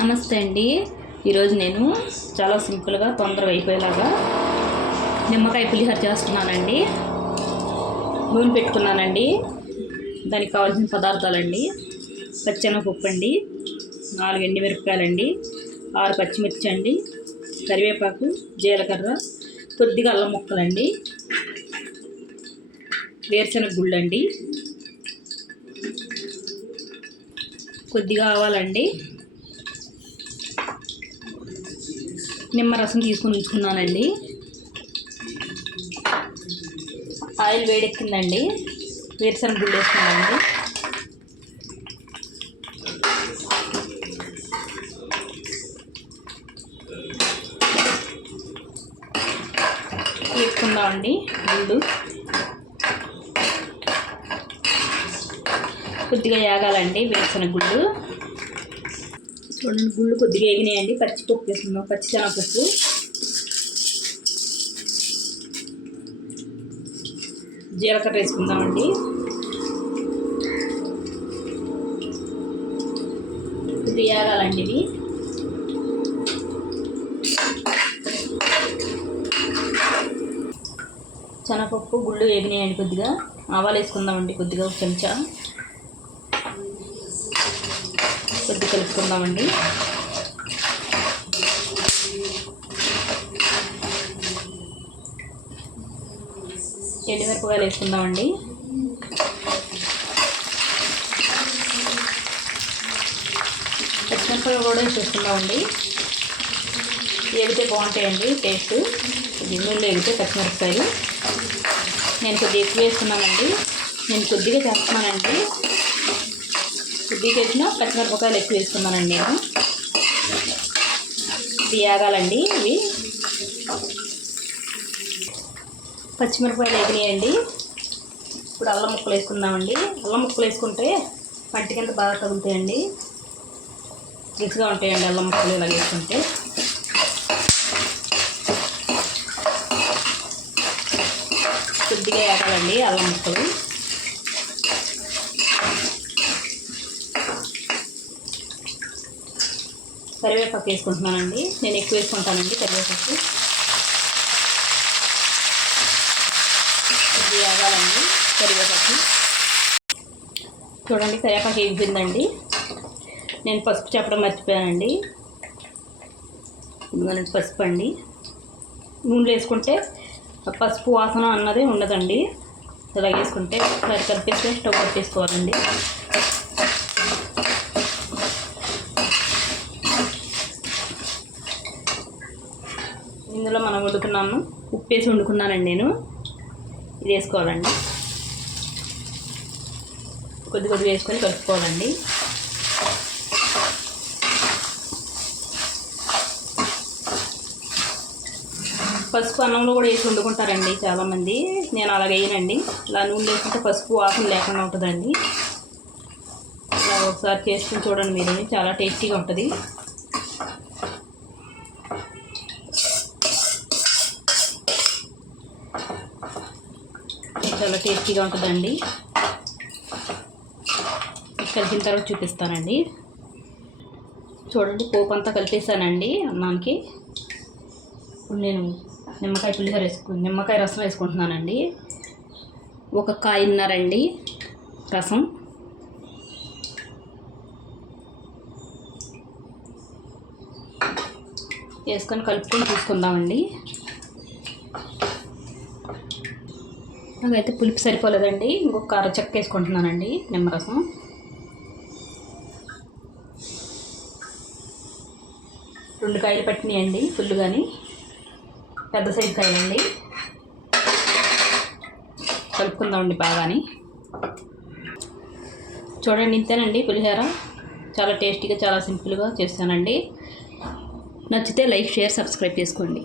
నమస్తే అండి. ఈరోజు నేను చాలా సింపుల్గా తొందరగా అయిపోయేలాగా నిమ్మకాయ పులిహోర చేస్తున్నానండి. నూనె పెట్టుకున్నానండి. దానికి కావాల్సిన పదార్థాలండి: పచ్చెనగపప్పు అండి, 4 ఎండుమిరపకాయలండి, 6 పచ్చిమిర్చి అండి, కరివేపాకు, జీలకర్ర, కొద్దిగా అల్లం ముక్కలండి, వేరుశనగ గుళ్ళండి, కొద్దిగా ఆవాలండి, నిమ్మరసం తీసుకుని ఉంచుకున్నానండి. ఆయిల్ వేడెక్కిందండి. వేరుశనగ గుళ్ళు వేసుకున్నానండి. వేసుకుందామండి గుళ్ళు. కొద్దిగా వేగాలండి వేరుశనగ గుళ్ళు. చూడండి, గుళ్ళు కొద్దిగా వేగినాయండి. పచ్చిపప్పు వేసుకుందాం, పచ్చిశనగపప్పు, జీలకర్ర వేసుకుందామండి. కొద్దిగా వేగాలండి ఇవి. శనగపప్పు గుళ్ళు వేగినాయండి. కొద్దిగా ఆవాలు వేసుకుందామండి, కొద్దిగా ఒక చెంచా. కొద్దిగా కలుపుకుందామండి. ఎండుమిరపకాయలు వేసుకుందామండి. పచ్చిమిరపకాయలు కూడా వేసుకుందామండి. వేగితే బాగుంటాయండి టేస్ట్. నూనెలో వేగితే పచ్చిమిరపకాయలు నేను కొద్దిగా ఎక్కువ వేసుకున్నానండి. నేను కొద్దిగా చేస్తున్నానండి. కొద్దిగా చేసిన పచ్చిమిరపకాయలు ఎక్కువ వేసుకున్నానండి నేను. ఇది వేగాలండి. ఇవి పచ్చిమిరపకాయలు వేగినాయండి. ఇప్పుడు అల్లం ముక్కలు వేసుకుందామండి. అల్లం ముక్కలు వేసుకుంటే పంటి కింద బాగా తగులుతాయండి, రుచిగా ఉంటాయండి అల్లం ముక్కలు ఇలా వేసుకుంటే. కొద్దిగా వేగాలండి అల్లం ముక్కలు. కరివేపాకు వేసుకుంటున్నానండి. నేను ఎక్కువ వేసుకుంటానండి కరివేపాకు. ఇది వేగాలండి కరివేపాకు. చూడండి, కరివేపాకు వేగిపోయిందండి. నేను పసుపు చెప్పడం మర్చిపోయానండి. ఇదిగోనండి పసుపు అండి. నూనెలో వేసుకుంటే పసుపు వాసన అన్నదే ఉండదండి. ఇలా వేసుకుంటే కలిపేస్తే స్టవ్ కట్టేసుకోవాలండి. ఇందులో మనం వండుకున్నాము, ఉప్పు వేసి వండుకున్నానండి నేను. ఇది వేసుకోవాలండి. కొద్ది కొద్దిగా వేసుకొని కలుపుకోవాలండి. పసుపు అన్నంలో కూడా వేసి వండుకుంటారండి చాలామంది. నేను అలా వేయనండి. ఇలా నూనె వేసుకుంటే పసుపు వాసన లేకుండా ఉంటుందండి. ఇలా ఒకసారి చేసుకుని చూడండి మీరు, చాలా టేస్టీగా ఉంటుంది. చాలా టేస్టీగా ఉంటుందండి. కలిపిన తర్వాత చూపిస్తానండి. చూడండి, పోపు అంతా కలిపేసానండి అన్నానికి. ఇప్పుడు నేను నిమ్మకాయ పులిహోర నిమ్మకాయ రసం వేసుకుంటున్నానండి. 1 కాయన్నరండి రసం. వేసుకొని కలుపుకొని చూసుకుందామండి. నాకైతే పులుపు సరిపోలేదండి. ఇంకొక అరచెక్క వేసుకుంటున్నానండి నిమ్మరసం. రెండు కాయలు పట్టినాయండి ఫుల్గాని, పెద్ద సైజు కాయలండి. కలుపుకుందామండి బాగాని. చూడండి, ఇంతేనండి పులిహోర. చాలా టేస్టీగా, చాలా సింపుల్గా చేస్తానండి. నచ్చితే లైక్, షేర్, సబ్స్క్రైబ్ చేసుకోండి.